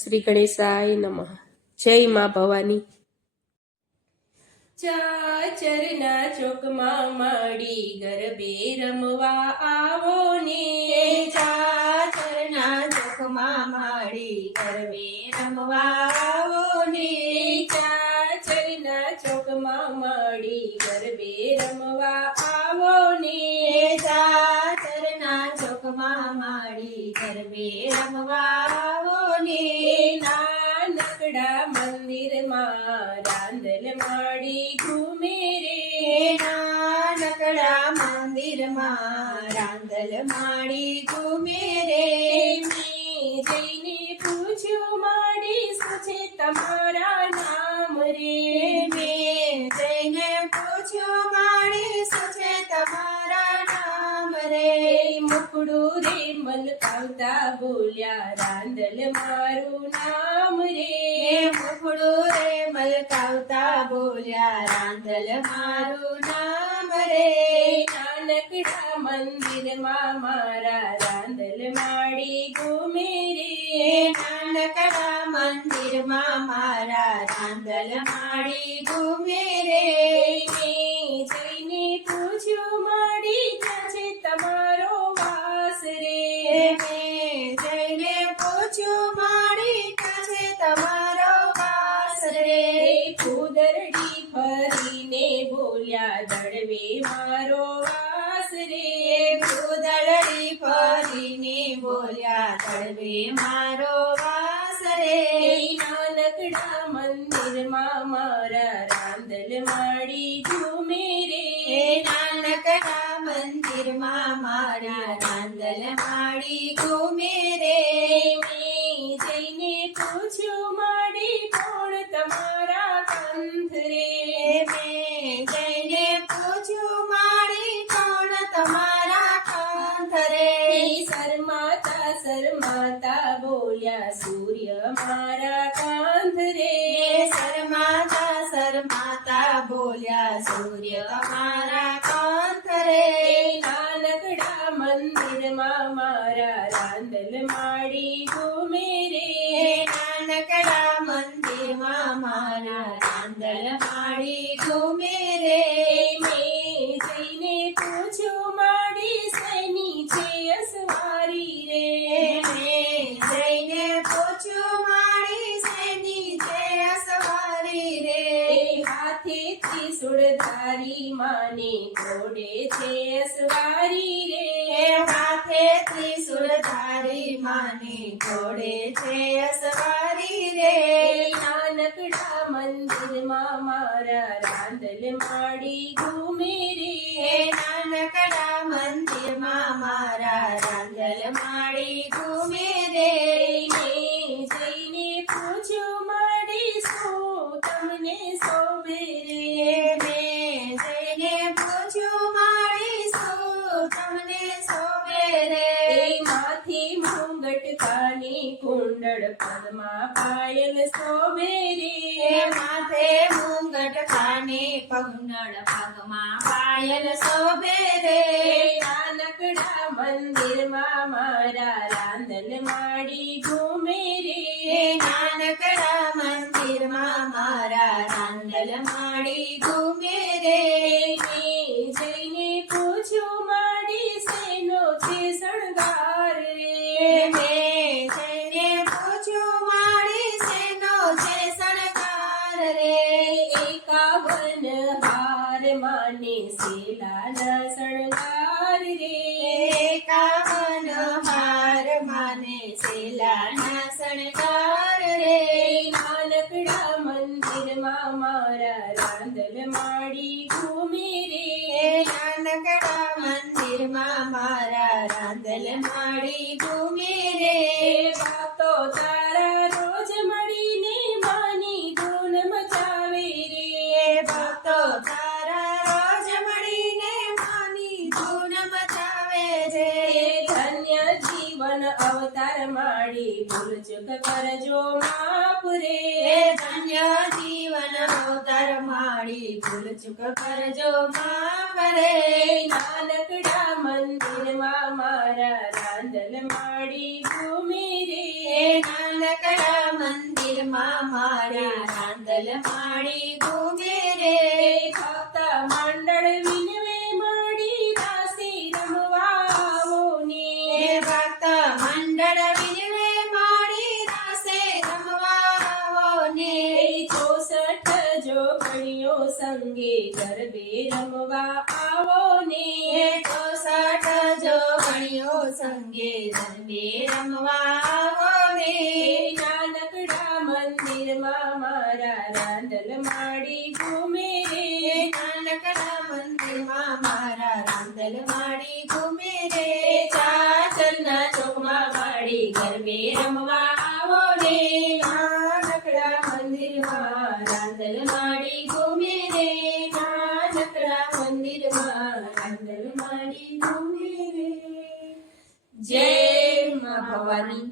શ્રી ગણેશાય નમઃ. જય મા ભવાની. ચાચરના ચોકમાં માડી ગરબે રમવા આવો ને. ચાચરના ચોકમાં માડી ગરબે રમવા આવો ને. ચાચરના ચોકમાં માડી ગરબે રમવા આવો ને. ચાચરના ચોકમાં માડી ગરબે રમવા આવો ને. નાનકડા મંદિરમાં રાંદલ માડી ઘૂમે રે. નાનકડા મંદિરમાં રાંદલ માડી ઘૂમે રે. મેં જઈને પૂછ્યું માડી શું છે તમારા નામ રે. મેં જઈને પૂછ્યું માડી શું છે તમારા નામ રે. મુખડું રે મલકાવતા બોલ્યા રાંદલ મારું નામ રે. મુખડું રે મલકાવતા બોલ્યા રાંદલ મારું નામ રે. નાનકડા મંદિરમાં મારા રાંદલ માડી ઘૂમે રે. નાનકડા મંદિરમાં મારા રાંદલ માડી ઘૂમે રે. મેં જઈને પૂછ્યું માડી ક્યાં છે તમારો વાસ રે. મેં જઈને પૂછ્યું માડી ક્યાં છે તમારો વાસ રે. કુદરડી ફરીને બોલ્યા દળવે મારો વાસ રે. કુદરડી ફરીને બોલ્યા દળવે મારો વાસ રે. નાનકડા મંદિરમાં મારા રાંદલ માડી ઘૂમે રે. નાનકડા મંદિરમાં મારા રાંદલ માડી ઘૂમે રે. મેં જઈને પૂછ્યું માડી કોણ તમારા કંથ રે. મેં જઈને પૂછ્યું માડી કોણ તમારા કંથ રે. શરમાતા શરમાતા બોલ્યા સૂર્ય મારા કાંત રે. શરમાતા શરમાતા બોલ્યા સૂર્ય મારા કંથ રે. નાનકડા મંદિરમાં મારા રાંદલ માડી ઘૂમે રે. નાનકડા મંદિરમાં મારા રાંદલ માડી ઘૂમે રે. મેં જઈને પૂછ્યું માડી શેની છે અસવારી રે. મેં જઈને પૂછ્યું માડી શેની છે અસવારી રે. હાથેથી સુરધારી માને ઘોડે છે અસવારી રે. હાથેથી સુરધારી માને ઘોડે છે અસવારી રે. નાનકડા મંદિરમાં મારા રાંદલ માડી ઘૂમે રે. નાનકડા મંદિરમાં મારા રાંદલ માડી ઘૂમે રે. મેં જઈને પૂછ્યું માડી શું તમને શોભે રે. મેં જઈને પૂછ્યું માડી શું તમને શોભે રે. માથી મુંગટ કાની કુંડળ પગમાં પાયલ શોભે રે. માથે મુંગટ કાને પગનળ પગમાં પાયલ શોભે રે. નાનકડા મંદિરમાં મારા રાંદલ માડી ઘૂમે રે. નાનકડા મંદિરમાં મારા રાંદલ માડી ઘૂમે રે. મેં જઈને પૂછ્યું માડી શેનો છે શણગાર રે. મેં જઈને પૂછ્યું માડી શેનો છે શણગાર રે. 51 હાર માને શેલાના શણગાર રે. 51 હાર માને શેલાના શણગાર રે. નાનકડા મંદિરમાં મારા રાંદલ માડી ઘૂમે રે. નાનકડા મંદિરમાં મારા રાંદલ માડી ઘૂમે રે. ભક્તો તારા રોજ મળીને માની ધૂન મચાવે રે. ભક્તો તારા રોજ મળીને માની ધૂન મચાવે છે. ધન્ય જીવન અવતાર માડી ભૂલ ચૂક કરજો માફ રે. ધન્ય જીવન અવતાર માડી ભૂલ ચૂક કરજો માફ રે. નાનકડા મંદિરમાં મારા રાંદલ માડી ઘૂમે રે. નાનકડા મંદિરમાં મારે રાંદલ માડી ઘૂમે રે ભક્ત મંડળ વિનવે મળી દાસી રમવા આવો ને ભક્ત મંડળ વિનવે માડી રાસે રમવા આવો ને 64 જોગણીઓ સંગે ગરબે રમવા આવો ને 64 જોગણીઓ સંગે ગરબે રમવા આવો ને નાનકડા મંદિરમાં મારા રાંદલ માડી ઘૂમે રે નાનકડા મંદિરમાં મારા રાંદલ માડી ઘૂમે રે ચાચલના ચોકમાં માડી ગરબે રમવા આવો ને નાનકડા મંદિરમાં રાંદલ માડી ઘૂમે રે નાનકડા મંદિરમાં રાંદલ માડી ઘૂમે રે જય મા ભવાની